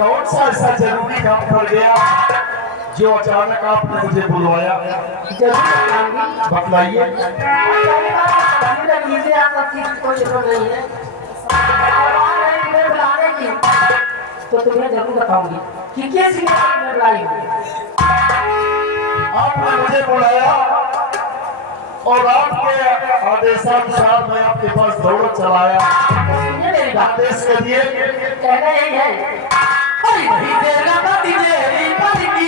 कौन सा ऐसा जरूरी काम पड़ गया जो अचानक आपने मुझे बुलवाया? बतलाइए। तो तुम्हें जरूर बताऊंगी कि किस बुलाई आपने मुझे बुलाया और आपके आदेशानुसार मैं आपके पास दौड़ चलाया। आदेश करिए। कहना यही है नहीं देना पति मेरी पति की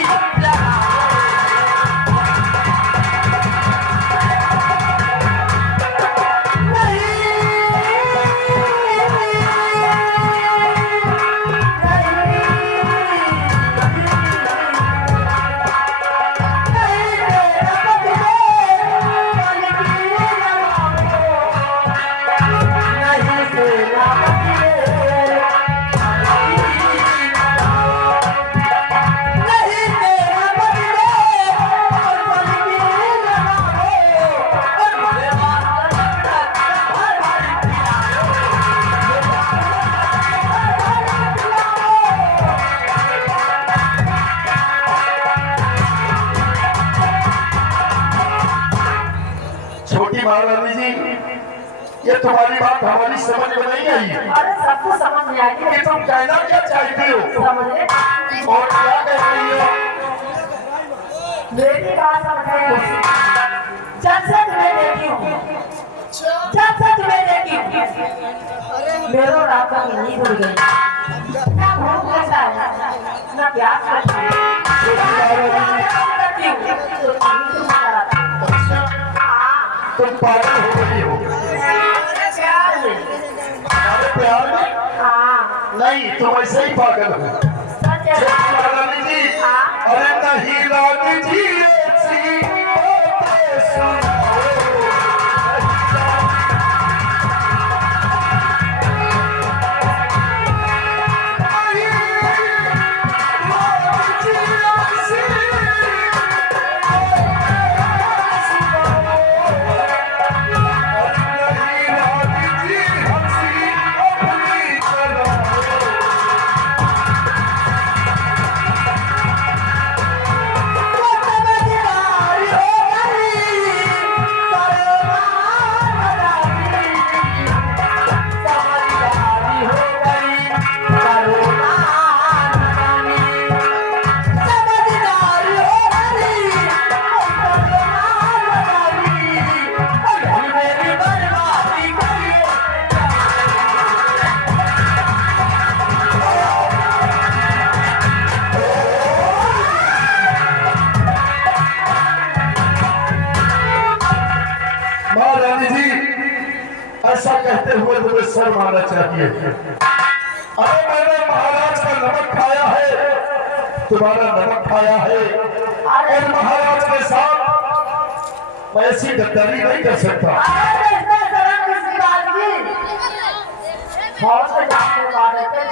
महारानी जी, ये तुम्हारी बात हमारी समझ में नहीं आई। अरे सबको समझ में आई कि तुम कहना क्या चाहती हो और क्या कह रही हो? मेरी बात समझ जब से तुम्हें देखी हूँ, जब से तुम्हें देखी हूँ मेरा रात का नींद उड़ गई। ना भूख लगता है ना प्यास लगती तुम पागल हो गई हो। अरे प्यार में? नहीं, तुम ऐसे ही पागल हो। रानी जी, अरे नहीं रानी जी, ऐसी बातें सुनो। ऐसा कहते हुए मुझे शर्म आना चाहिए। अरे मैंने महाराज का नमक खाया है, तुम्हारा नमक खाया है, और महाराज के साथ मैं ऐसी गद्दारी नहीं कर सकता।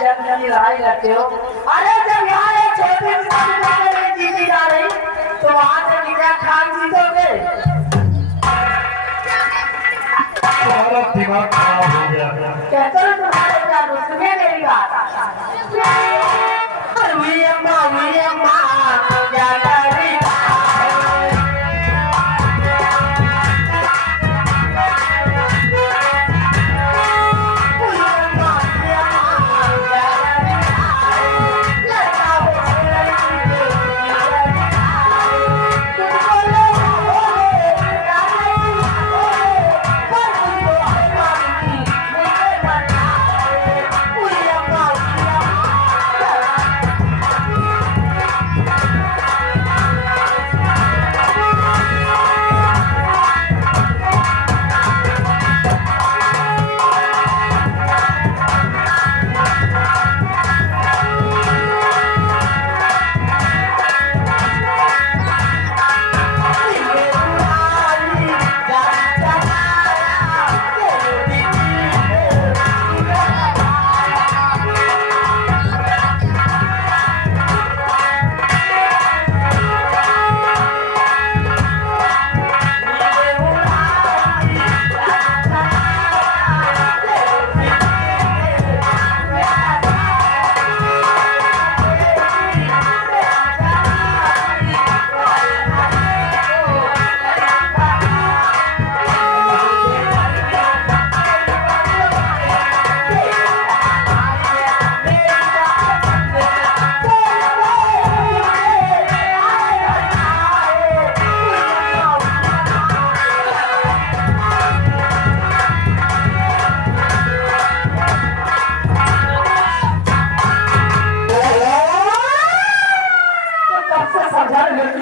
जब लड़ाई करते हो, अरे जब यहाँ एक छोटी जीती जा रही तो वहां से निकला खान जीतोगे। तुम्हारा दिमाग खराब हो गया। कहते हो तुम्हारे जानू सुनिए मेरी बात। अम्मा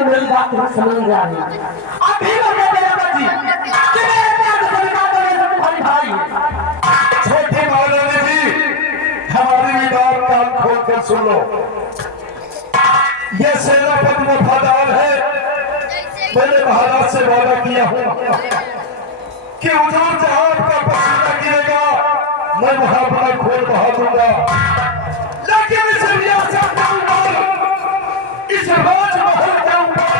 मेरी बात तुम्हें समझ नहीं आ रही। अभी मुझे मेरा बच्ची कि मेरे प्यार से स्वीकार करो ये तुम्हारी भाई। छोटे महारानी जी, हमारी भी बात कान खोल कर सुन लो। ये सेनापति वफादार है। मैंने महाराज से वादा किया हूँ कि उधर जहां आपका पसीना गिरेगा मैं वहां अपना खून बहा दूंगा, लेकिन इस रियासत के ऊपर, इस राजमहल के ऊपर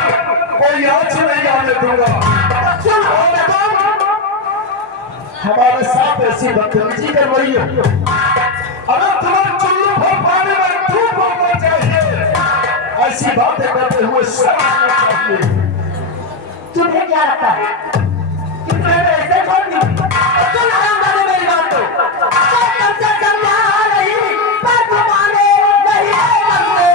कोई आंच नहीं आने दूंगा। हमारे साथ ऐसी बदतमीजी कर रही है। अगर तुम्हें चुल्लू भर पानी में डूब होना चाहिए, ऐसी बातें करते हुए शर्म आना चाहिए। तुम्हें क्या लगता है कि तुम्हें ऐसे छोड़ दी? सुन आराम करो मेरी बात को। तुमसे समझा नहीं पर तुम्हारे नहीं बनते।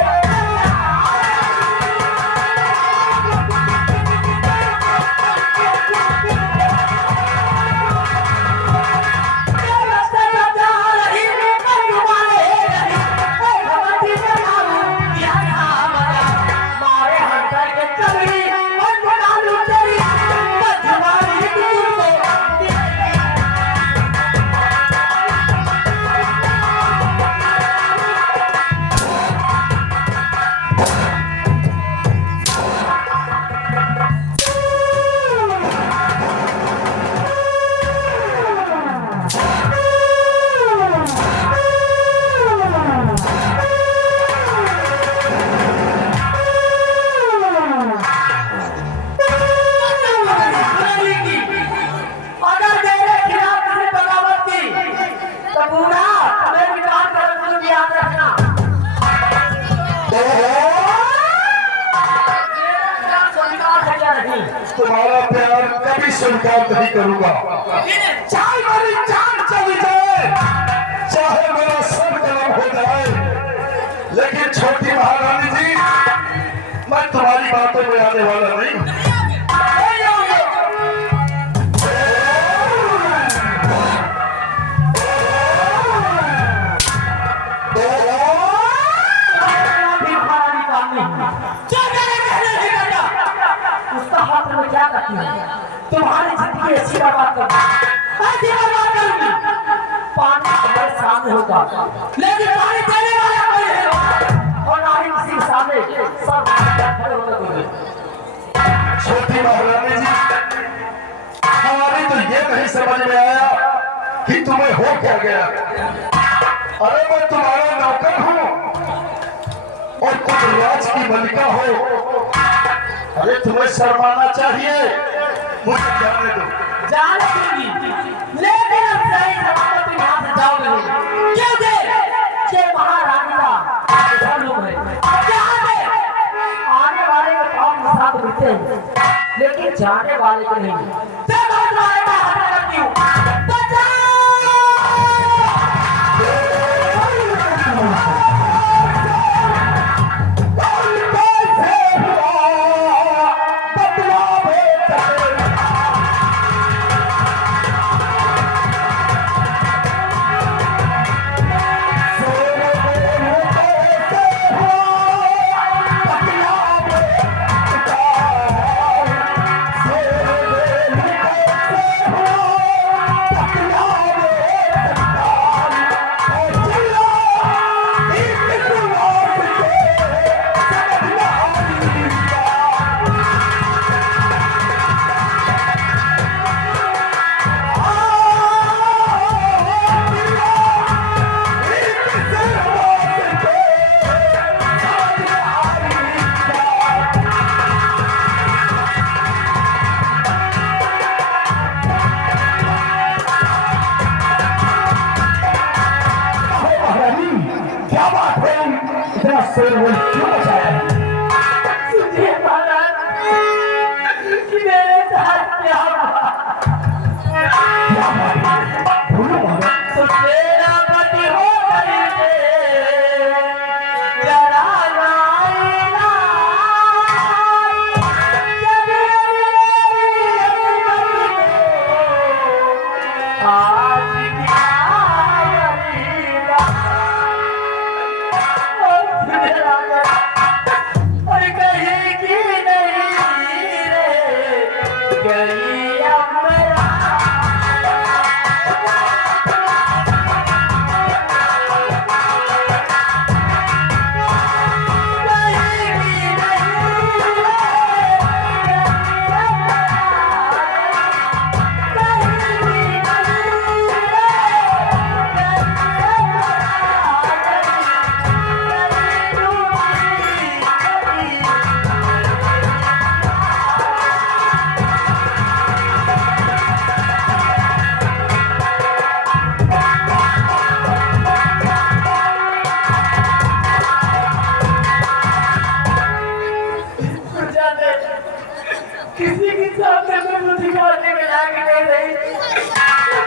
तुम्हारा प्यार कभी स्वीकार नहीं करूंगा, चाहे मेरी जान चली जाए, चाहे मेरा सर कलम हो जाए, लेकिन छोटी महारानी जी मैं तुम्हारी बातों में आने वाला नहीं। क्या करती है? तुम्हारी जिंदगी ऐसी बर्बाद कर ऐसी बर्बाद करूंगी। पानी हमारे सामने होगा लेकिन पानी देने वाला कोई नहीं और ना ही किसी के सामने सब खड़े होंगे। छोटी महारानी जी, हमारी तो ये नहीं समझ में आया कि तुम्हें हो क्या गया। अरे मैं तुम्हारा नौकर हूँ और कुछ राज की मलिका हो। अरे तुम्हें शर्माना चाहिए, मुझे जाने दो। जाने दूंगी लेकिन अब सही सलामत तुम यहाँ से जाओगे क्योंकि ये महारानी का लोग है। आने वाले के पाँव के साथ मिलते हैं लेकिन जाने वाले के नहीं। जब मैं तुम्हारे का हत्या करती हूँ शेर वो क्यों बचाया? सुनिए महाराज मेरे साथ क्या हुआ? क्या बात? बोलो महाराज। तो तेरा पति हो गई रे जरा लाइला जब आज क्या लाग नहीं रही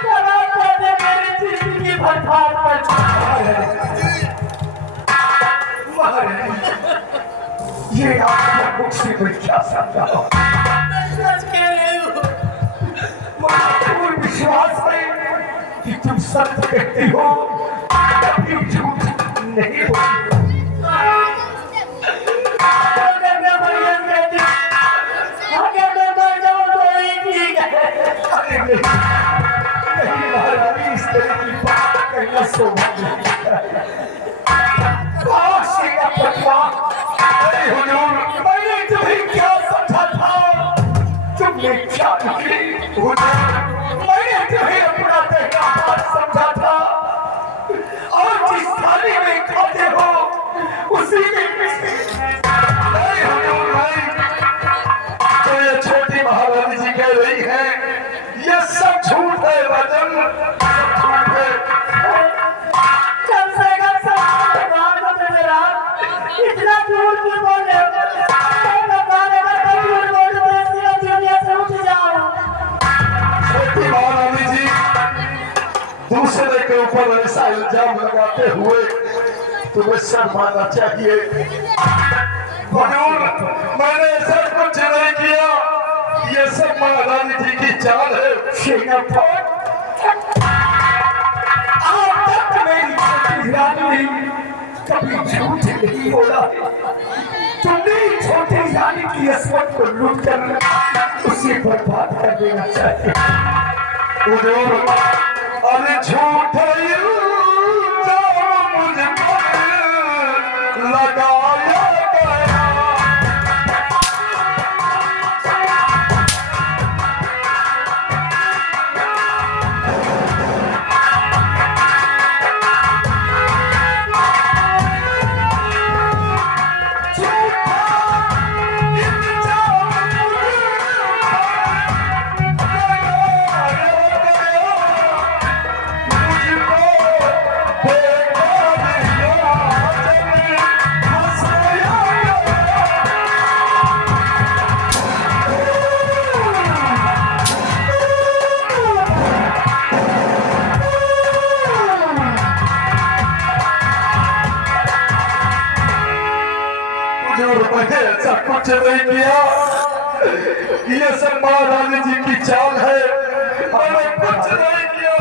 खराब कर दे मेरी जिंदगी बर्बाद कर ये आपको मुझ से कोई क्या समझा सच कह रही हूँ मुझे विश्वास है कि तुम सत्य कहती हो कभी झूठ नहीं बोलती अगर मैं मरियम कहती अगर मैं मर जाऊँ तो ही ठीक है अरे नहीं महारानी इस तरह की बात कहना सौभाग्य अरे हुजूर मैंने तुम्हें क्या समझा था तुमने क्या निकली हुजूर मैंने तुम्हें अपना तहखाना समझा था और जिस थाली में खाते हो उसी में नहीं हुजूर भाई तो ये छोटी महारानी जी कह रही है ये सब झूठ है वजन झूठ है कम से कम भगवान को तो मेरा इतना झूठ क्यों बोल रहे हो भगवान अगर मैं झूठ बोलूं तो इस दुनिया से उठ जाऊं छोटी महारानी जी दूसरे के ऊपर ऐसा इल्जाम लगाते हुए तुम्हें शर्माना चाहिए हुजूर मैंने ऐसा कुछ नहीं किया ये सब महारानी जी की चाल है आज तक मेरी छोटी रानी कभी झूठ नहीं बोला तुमने छोटी रानी की अस्मत को लूट कर उसे बर्बाद कर देना चाहिए हुजूर अरे झूठ इल्जाम मुझ पर लगाया गया ऐसा कुछ नहीं किया ये सब महारानी जी की चाल है मैंने कुछ नहीं किया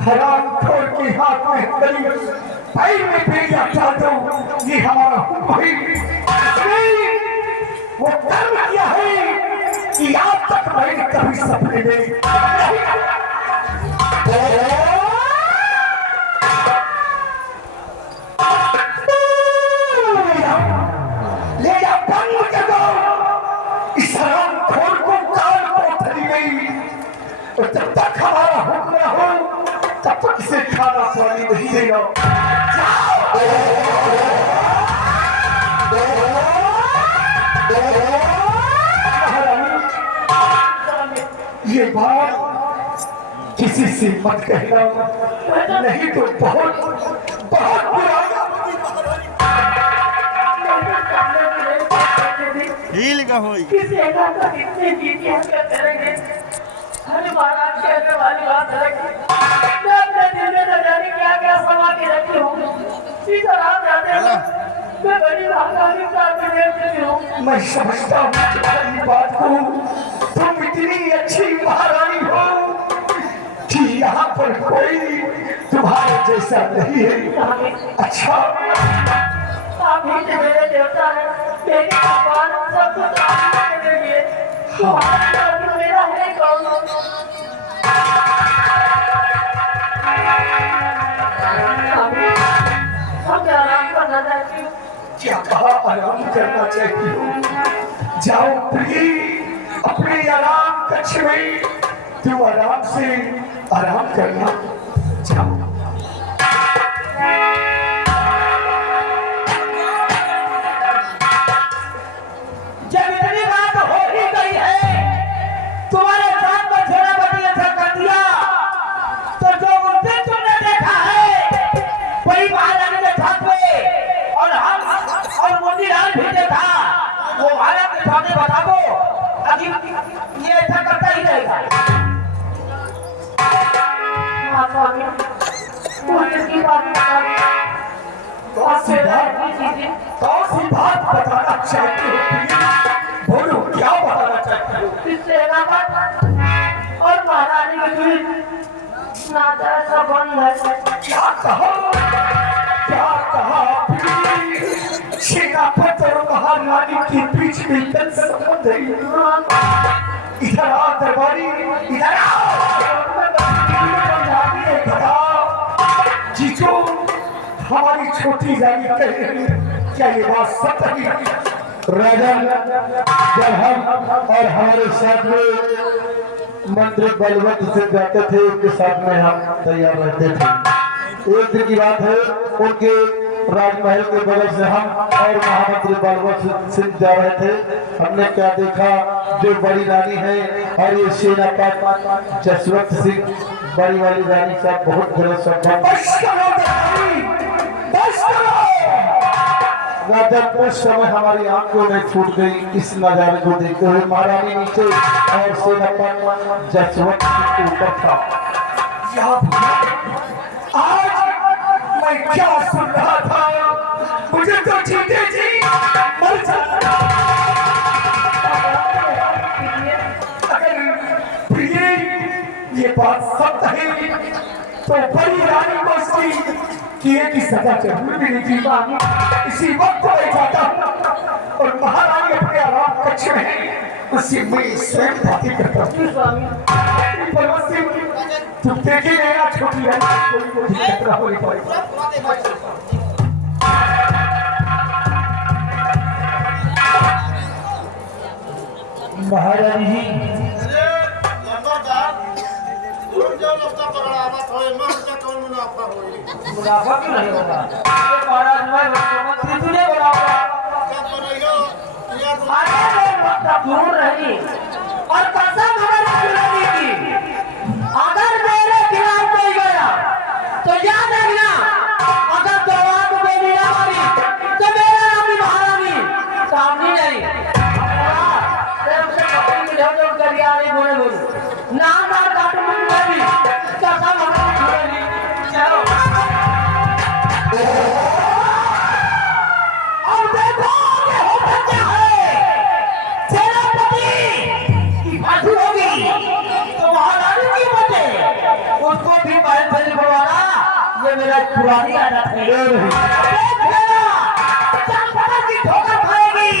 हरामखोर के हाथ में गली पैर में बेड़ियां डाल दो ये हमारा हुक्म है वो कर्म किया है कि आज तक मैंने कभी सपने में ले जा बंद कर दो इस हरामखोर को काल कोठरी में और जब तक हमारा हुक्म न हो तब तक इसे खाना पानी नहीं देगा किसी से मत कहना, नहीं तो बहुत बहुत बुरा। हील का होई किसी का कितने जीती हम क्या करेंगे? हमें महाराज कहने वाली बात है कि मैं अपने दिल में न जाने क्या क्या समा के रखी हूँ। सीधा रात जाते हैं मैं बड़ी महारानी प्राप्त करती हूँ। मैं समझता हूँ तुम्हारी बात को, तुम इतनी अच्छी महारानी हो कि यहाँ पर कोई तुम्हारे जैसा नहीं है। अच्छा, आप ही से मेरे देवता है, मेरी भगवान सब कुछ आप ही के लिए। तुम्हारा नाम मेरा है कौन? हम क्या आराम करना चाहती हूँ? क्या कहा आराम करना चाहती हो? जाओ प्रिय, अपने आराम कक्ष में तुम आराम से आराम करना। जाओ। जब इतनी बात हो ही गई है, तुम्हारे साथ में सेनापति ने ऐसा कर दिया, तो जो मुद्दे तुमने देखा है वही महारानी के साथ में और हम और मुंडीलाल भी देखा, वो भारत के सामने बता दो। अभी ये ऐसा करता ही रहेगा। हाँ स्वामी, पुलिस की बात कौन सी बात बताना चाहती हो? बोलो, क्या बताना चाहती हो? सेनापत और महारानी के बीच नाता संबंध है। क्या कहा? क्या कहा? सेनापति और महारानी के बीच में तक संबंध है। इधर आ दरबारी, इधर आओ। जीजो, हमारी छोटी रानी कह रही है, क्या ये बात सच है? राजन, जब हम और हमारे साथ में मंत्री बलवंत से जाते थे, उनके साथ में हम तैयार रहते थे। एक दिन की बात है, उनके राजमहल के बगल से हम और महामंत्री बलवंत सिंह जा रहे थे। हमने क्या देखा, जो बड़ी रानी है और ये सेनापति जसवंत सिंह, बड़ी वाली रानी साहब बहुत गलत शब्द। राजा उस समय हमारी आंखों में छूट गई इस नजारे को देखते हुए। महारानी नीचे और सेनापति जसवंत सिंह के ऊपर था। आज मैं क्या सुन रहा था, मुझे तो जीते जी मर जाना। अगर प्रिय ये बात सत्य है तो बड़ी रानी को उसकी किए की सजा जरूर मिली थी। इसी वक्त मैं जाता हूँ और महारानी अपने आराम कक्ष में है, उसी में स्वयं बातें करता हूँ। तुम देखे नया छोटी रानी कोई खतरा हो नहीं पाएगा। महारानी जी, मुनाफा क्यों नहीं होगा? महाराज मैं मुख्यमंत्री तुझे बुलाऊंगा। अरे वक्त दूर रही और कसम हमारी सुनानी की, अगर मेरे खिलाफ कोई गया तो याद रखना, अगर जवाब मेरी ना मारी तो मेरा नाम भी महारानी सामने नहीं। नाम ना काटू भी कसम हमारी सुनानी। चलो अब देखो ये होता क्या है। सेनापति की फांसी होगी तो महारानी की बचे, उसको भी महल से निकलवाना ये मेरा पुरानी आदत है। देख लेना, चंपा की ठोकर खाएगी,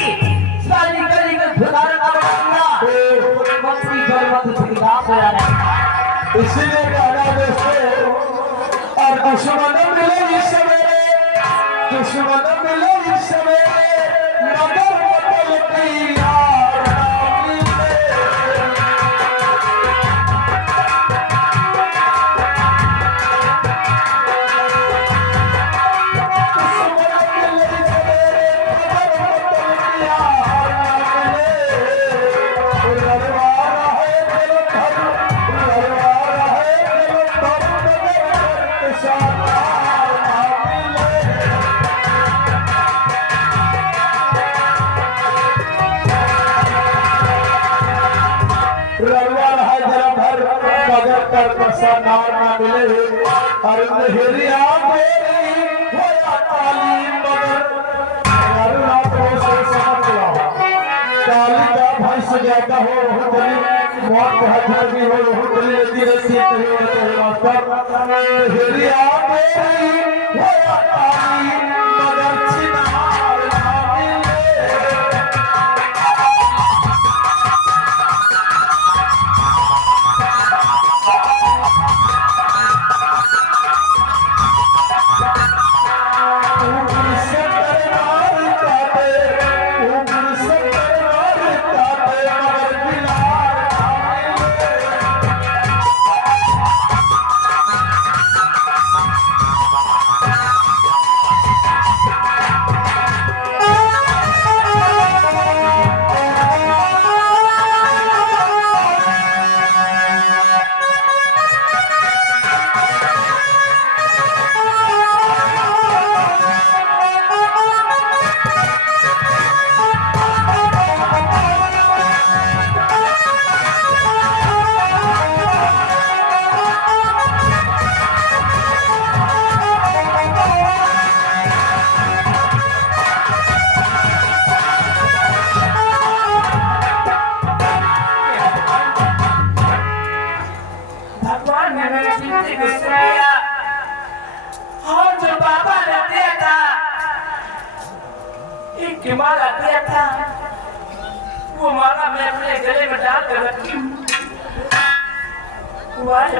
सारी गली में भिखारी का बना मंत्री जलवंत सिंह का पुराना। इसीलिए कहना दोस्तों, और दुश्मन मिले इस सवेरे, दुश्मन मिले इस सवेरे, मगर बदल की यार ना मिले। दुश्मन मिले इस सवेरे, मगर बदल की यार ना मिले। शंकर प्रसाद नार ना मिले और नहरिया मेरी होया काली मगर करुणा को से समझ ला काली का भाई से ज्यादा हो गली मौत बहुत भी हो गली नदी रसी हो तो मास्टर नहरिया मेरी होया काली मगर चिनार ना मिले माला दिया था वो माला मैं अपने गले में डाल कर रखी हूँ।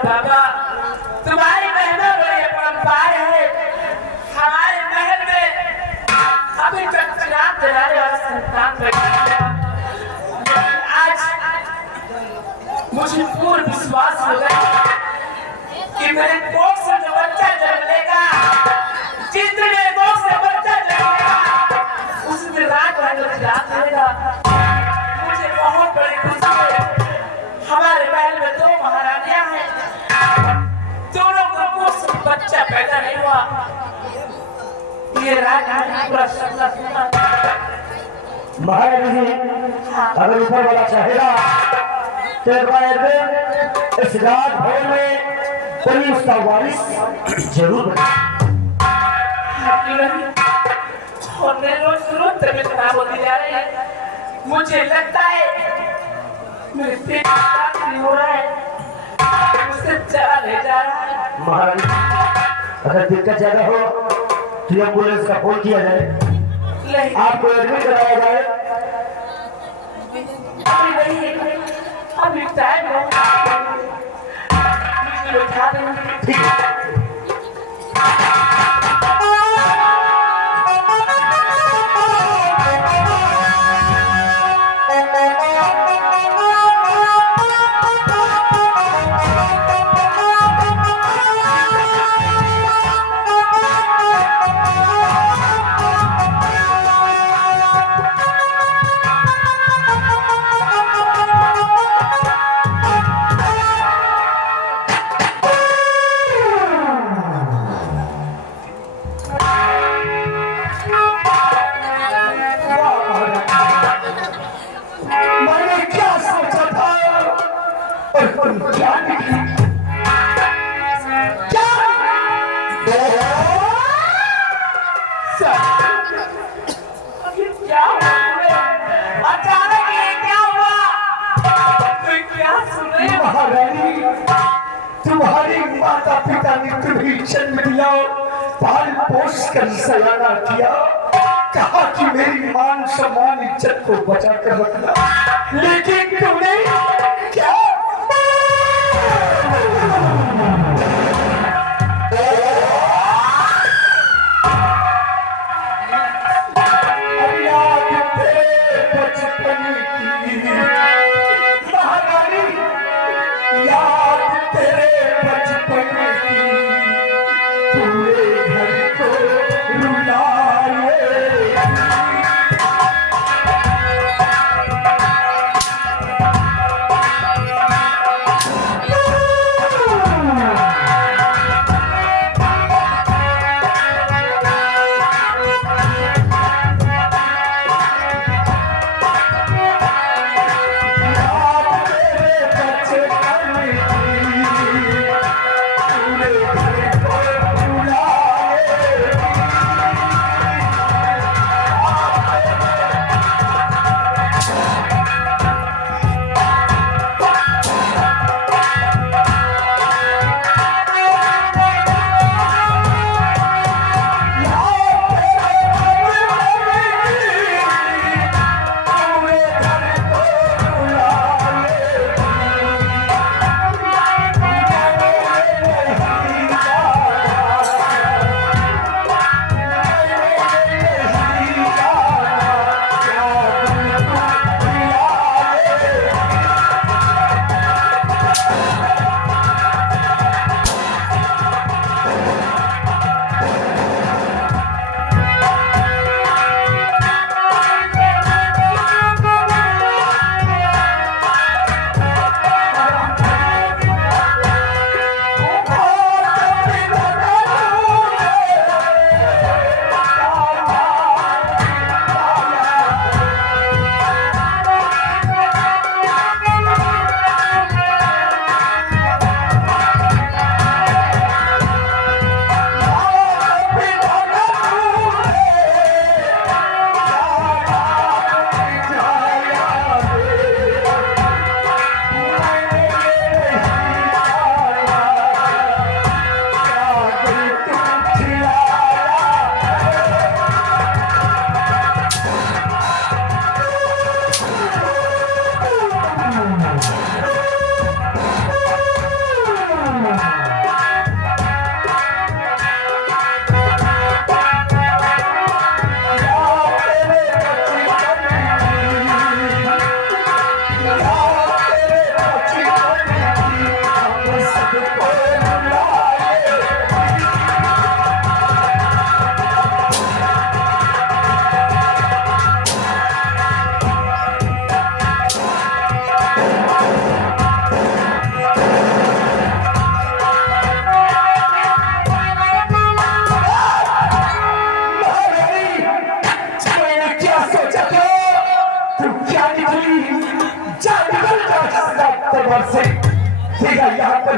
बाबा तुम्हारी बहनों में परंपराएं है हमारे महल में अभी तक चिराग जलाने वाला संतान बैठा आज मुझे पूर्ण विश्वास हो गया कि मेरे कोख से जो बच्चा जन्मेगा जिस दिन मेरे कोख से बच्चा जन्मेगा उस दिन रात रहेगा। मुझे बहुत बड़ी खुशी है हमारे महल में 2 महारानियां हैं दोनों को कुछ बच्चा पैदा नहीं हुआ ये रात पूरा सपना सुना महाराज जी अगर ऊपर वाला चाहेगा तो इस रात भर में कोई उसका वारिस जरूर और मैं रोज तबीयत खराब होती जा रही है मुझे लगता है मेरे पेट में हो रहा है मुझसे चला ले जा रहा है। महाराज अगर दिक्कत ज्यादा हो तो एम्बुलेंस का फोन किया जाए आपको एडमिट कराया जाए। अभी नहीं अभी टाइम है मुझे उठा दें ठीक है तुम्हारी माता पिता ने तुम्हें जन्म दिया पाल पोष कर सयाना किया कहा कि मेरी मान सम्मान इज्जत को बचा कर रखना लेकिन तुमने क्या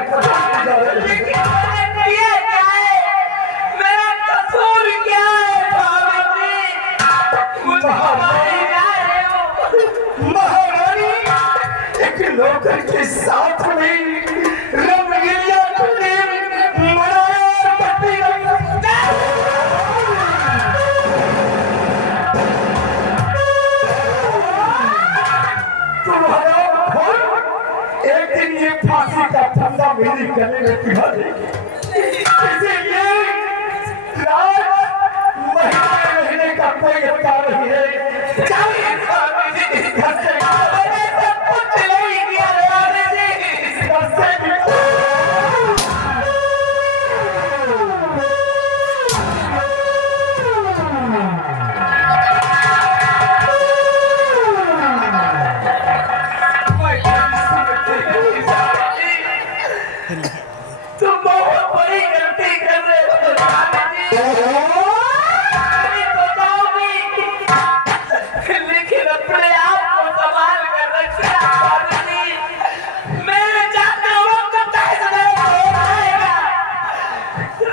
कसूर जा रहे हैं। ये क्या है? मेरा कसूर क्या है स्वामी जी? मुझे मारे जा रहे हो। महारानी एक नौकर के साथ में रमगीला तुमने मनाया और पट्टी तुम्हारा खून एक दिन ये फांसी का फंदा मेरी गले में पिघा देगी। इसीलिए रात महीने का कोई अवतार नहीं है। चलिए स्वामी जी इस घर से मैंने सब कुछ नहीं किया स्वामी जी। इस घर से तुम बहुत बड़ी गलती कर रहे हो स्वामी जी। अभी तो जाओगी, लेकिन अपने आप को संभाल कर रखना स्वामी जी। मैं जाते वक्त तहस नहस हो जाएगा,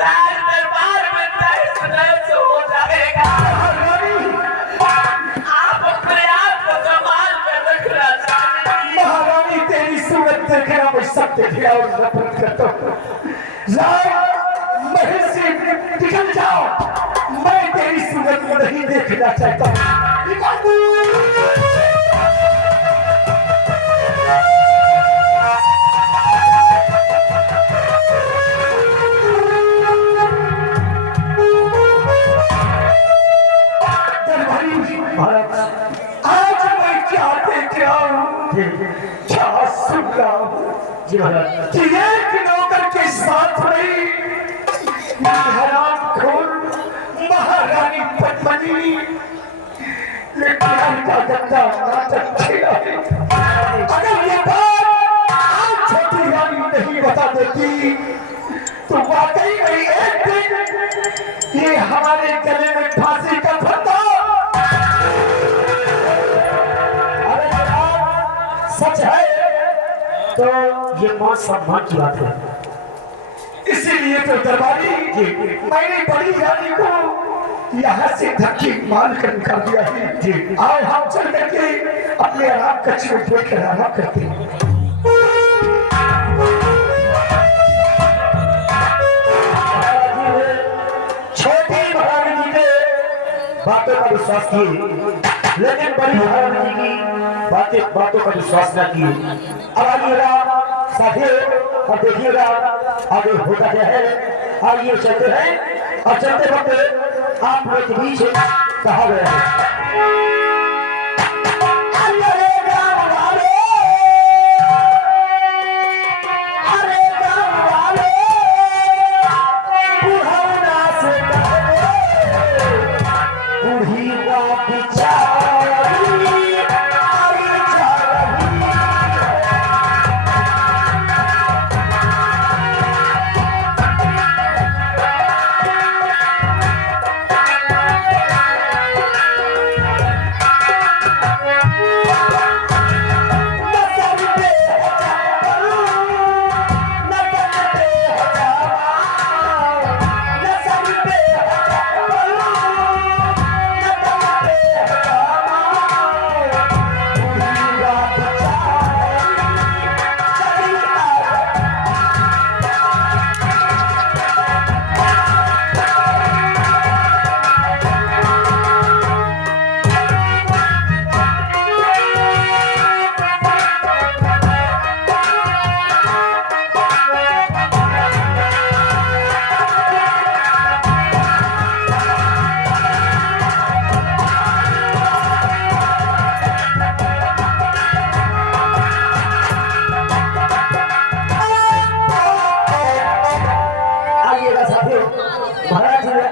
राज दरबार में तहस नहस हो जाएगा। आप अपने आप को संभाल कर रखना स्वामी जी। महारानी तेरी सूरत देखना मैं सब देखा और नफरत करता हूँ। महल से निकल जाओ, मैं तेरी सूरत को नहीं देखना चाहता। महाराज आज मैं क्या देख रहा हूँ, क्या सुन रहा हूँ जी महाराज कि एक नौकर के साथ में हरामखोर महारानी पद्मिनी ने प्यार का गंदा नाटक खेला है। अगर ये बात आज छोटी रानी नहीं बता देती तो वाकई में एक दिन ये हमारे गले में फांसी का फंदा। अरे यार सच है तो ये मान सम्मान की बात है। इसीलिए तो दरबारी मैंने बड़ी रानी को यहाँ से धक्के मार कर निकाल दिया है जी। आओ हम चल करके अपने आराम कक्ष में बैठकर आराम करते हैं। छोटी महारानी जी ने बातों का विश्वास किए, लेकिन बड़ी महारानी जी की बातों का विश्वास न किए। अब आइएगा साथियों, अब देखिएगा आगे होता क्या है। आइए चलते हैं और चलते वक्त आप लोग के बीच कहा गया है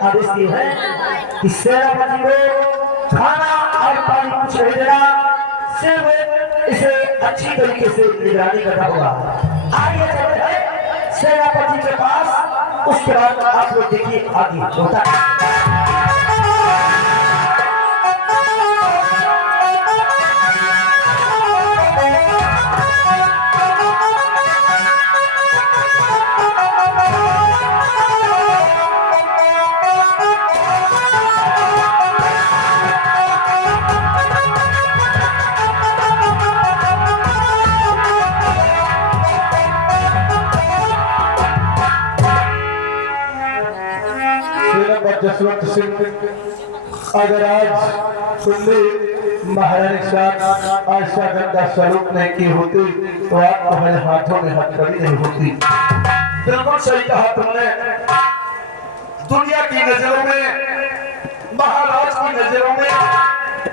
आदेश दिए हैं कि सेनापति को खाना और पानी कुछ नहीं देना, सिर्फ इसे अच्छी तरीके से निगरानी करना होगा। आगे चलते हैं सेनापति के पास, उसके बाद आप लोग देखिए आगे होता है। सेनापति जसवंत सिंह अगर आज तुमने महारानी साथ ऐसा गंदा स्वरूप नहीं की होती तो आप तुम्हारे हाथों में हथकड़ी नहीं होती। बिल्कुल सही कहा तुमने। दुनिया की नजरों में, महाराज की नजरों में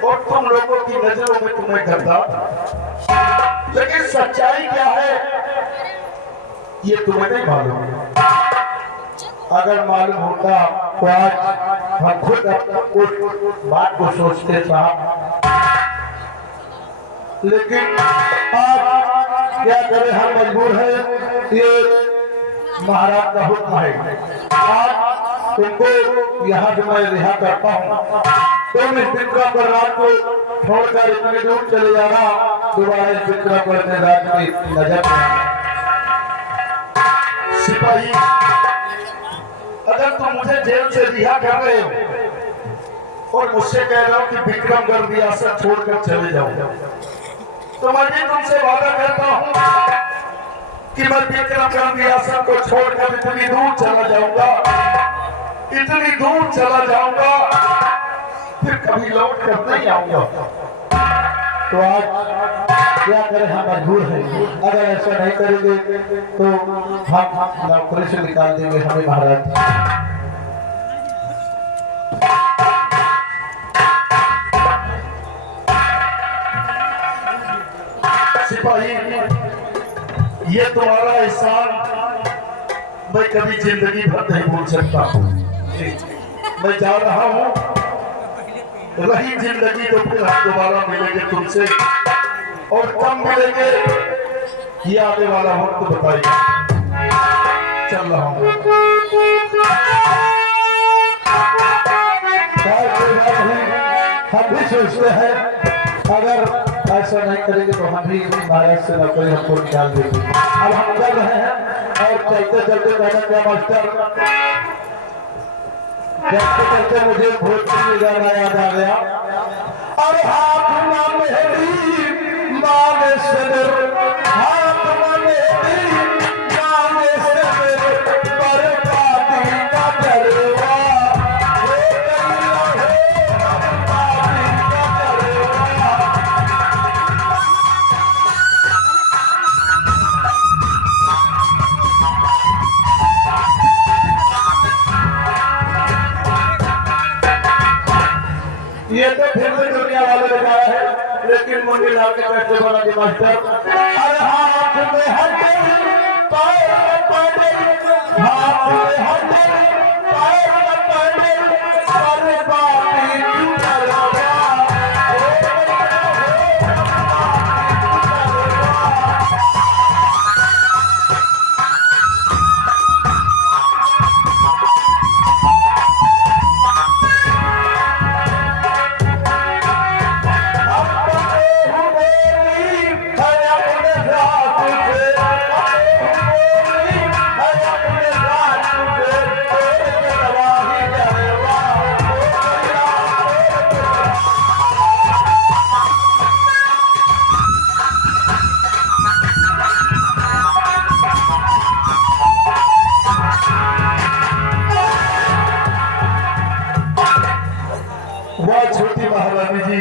और तुम लोगों की नजरों में तुम्हें गद्दार, लेकिन सच्चाई क्या है ये तुम्हें नहीं मालूम। अगर मालूम होता तो आज हम खुद उस बात को सोचते साहब, लेकिन आज क्या करें, हम मजबूर है। ये महाराज का हुक्म है। आज तुमको यहाँ से मैं रिहा करता हूँ। तुम इस विक्रम पर रात को छोड़कर इतनी दूर चले जाना, दोबारा इस विक्रम पर अपने रात की नजर में। सिपाही, अगर तुम मुझे जेल से रिहा कर रहे हो और मुझसे कह रहे हो कि विक्रमगढ़ रियासत छोड़कर चले जाओ, तो मैं भी तुमसे वादा करता हूँ कि मैं विक्रमगढ़ रियासत को छोड़कर इतनी दूर चला जाऊंगा, इतनी दूर चला जाऊंगा, फिर कभी लौट कर नहीं आऊंगा। तो आज क्या करें, हम मजबूर हैं। अगर ऐसा नहीं करेंगे तो हम नौकरी से निकाल देंगे हमें महाराज। सिपाही, ये तुम्हारा एहसान मैं कभी जिंदगी भर नहीं भूल सकता। मैं जा रहा हूँ, रही जिंदगी तो फिर हम दोबारा मिलेंगे तुमसे, और कब मिलेंगे ये आने वाला वक्त बताइए। चल रहा हूँ। हम भी सोचते हैं अगर ऐसा नहीं करेंगे तो हम भी महाराज से नौकरी हमको निकाल देंगे। अब हम कर रहे हैं और चलते चलते मैंने क्या मास्टर, चलते चलते मुझे भोजपुरी गाना याद आ गया। अरे हाथ में मेहंदी माने सदर, हाथ में मेहंदी माने सदर, बर्बादी का जलवा हो गया है, बर्बादी का जलवा। ये तो फिर भी दुनिया वाले लगाया है, लेकिन मुंडी लाल के कैसे बना जी मास्टर। हर हाथ में हथेली, पैर में पैदल, हाथ में हथेली, पैर में पैदल, बर्बादी की जलवा हो गया है, बर्बादी की जलवा। वाह छोटी महारानी जी,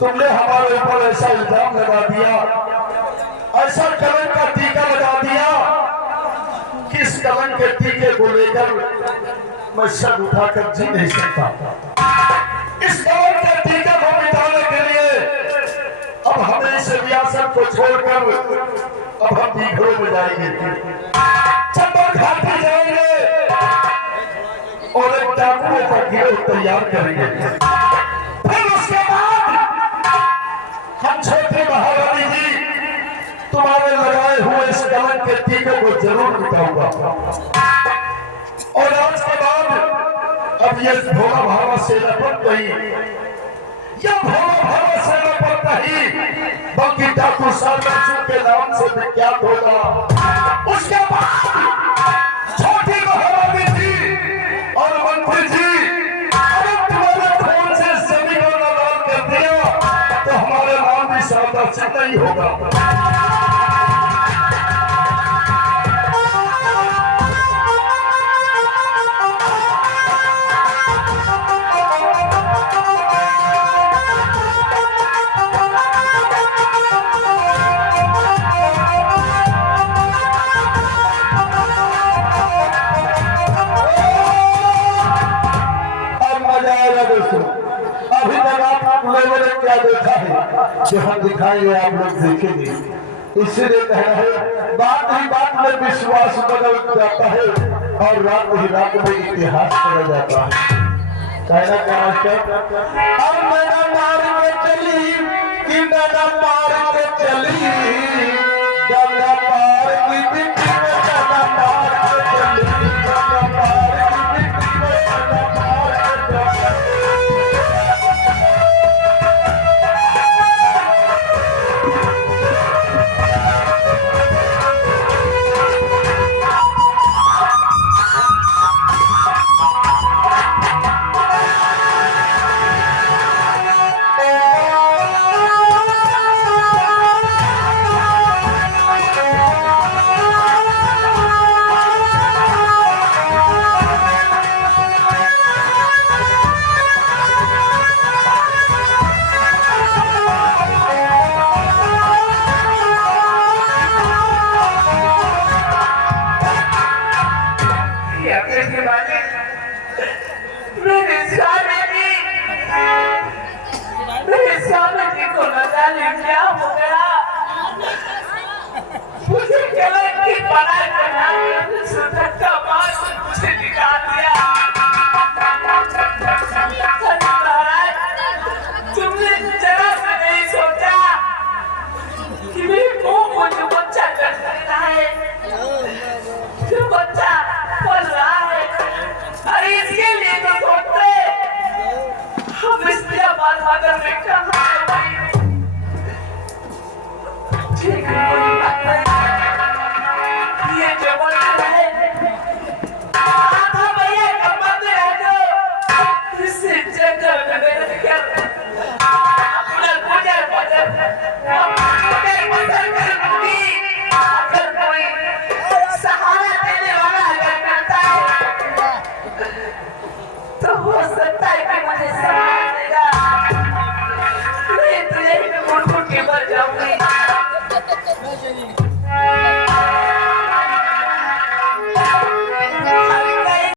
तुमने हमारे ऊपर ऐसा इल्जाम लगा दिया, ऐसा कलंक का टीका लगा दिया कि इस कलंक के टीके को लेकर मैं सर उठाकर जी नहीं सकता। इस कलंक के टीके को मिटाने के लिए अब हमें इस रियासत को छोड़कर अब हम दीघरों में जाएंगे, चंबल घाटी जाएंगे और एक डाकुओं का गिरोह तैयार करेंगे। फिर उसके बाद हम छोटे महारानी जी तुम्हारे लगाए हुए इस कलंक के टीके को जरूर मिटाऊंगा। और आज के बाद अब ये भोला भावा सेनापत नहीं, यह भोला भावा सेनापत नहीं, बल्कि डाकू साल्वेश्वर के नाम से विख्यात होगा। उसके बाद छोटी महारानी जी और मंत्री जी अगर तुम्हारे खून से जमीन और लाल कर दिया तो हमारे नाम भी सादा से नहीं होगा। जो हम दिखाएंगे आप लोग देखेंगे। इसीलिए कह रहे हैं बात ही बात में विश्वास बदल जाता है और रात ही रात में इतिहास बदल जाता है। कहना क्या मास्टर? अब मैंने मार के चली कि मैंने मार के चली, गंगा पार की मिट्टी में गंगा पार के चली, गंगा पार की मिट्टी में गंगा पार के चली। क्या हो गया? मुझे केवल की पढ़ाई करना का मार मुझे निकाल दिया। तुमने जरा से नहीं सोचा कि मेरे को मुझे बच्चा कर सकता है, जो बच्चा पल रहा है। अरे इसके लिए तो सोचते हम इसलिए बाल मदर में कहा ठीक है, कोई बात नहीं। ये जो मंदिर है आधा भैया का मंदिर है, जो इसे जंगल में रहकर अपना गुजर बसर करूंगी। अगर कोई सहारा देने वाला अगर मिलता है तो हो सकता है कि मुझे समझ देगा। नहीं तो यही मैं मुड़ के मर जाऊंगी।